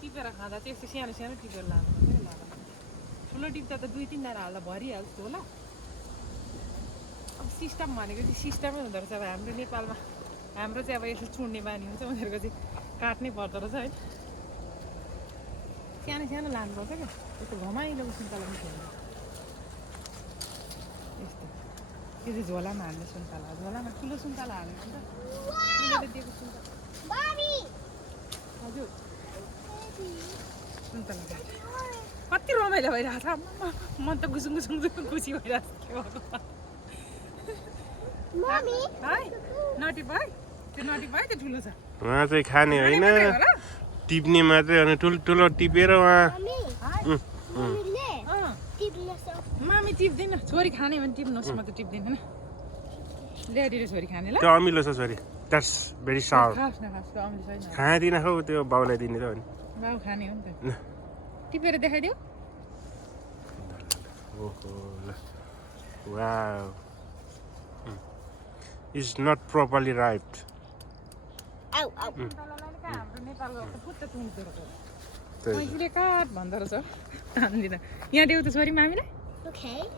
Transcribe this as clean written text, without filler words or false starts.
टिपेर खाँदा चाहिँ यस्तो सानो सानो टिपेर लानुपर्छ। ठुलो टिप्दा त 2-3 दाना हाल्दा भरिहाल्छ होला। अब सिस्टम भनेको चाहिँ सिस्टमै हुँदो रहेछ। अब हाम्रो नेपालमा हाम्रो चाहिँ अब यसो चुड्ने बानी हुन्छ, उनीहरूको चाहिँ काट्नै पर्दो रहेछ होइन। सानो सानो लानुपर्छ क्या, त्यस्तो घमाइलो सुन्तला मिठो हुन्छ। यस्तो यो चाहिँ झोलामा हाल्ने सुन्तला, झोलामा ठुलो सुन्तला हाल्ने हुन्छ। उनीहरूले दिएको सुन्तला हजुर सुन्तला कति रमाइलो भइरहेको छ। म त गुसुङ गुसुङ खुसी भइरहेको छु। है नटी भयो, त्यो नटी भयो, त्यो ठुलो छ। उहाँ चाहिँ खाने होइन, टिप्ने मात्रै। अनि ठुल्ठुलो टिपेर उहाँ मामी टिप्दैन, छोरी खाने भने टिप्नुहोस्, म त टिप्दैन। ल्याइदिएर छोरी खाने ल। त्यो अमिलो छ छोरी, द्याट्स भेरी सावर। खास न खास त अमिलो छैन। खाँदिन खौ, त्यो बाउलाई दिने त हो नि। बाउ खाने हो नि त। टिपेर देखाइदियो। ओहो ल, वाउ, इट्स नट प्रपरली राइप्ड। हाम्रो नेपालको फुत्त तुङ्दो रहेछ। मैले काट भन्दो रहेछ, तान्दिनँ। यहाँ देऊ त छोरी मामीलाई।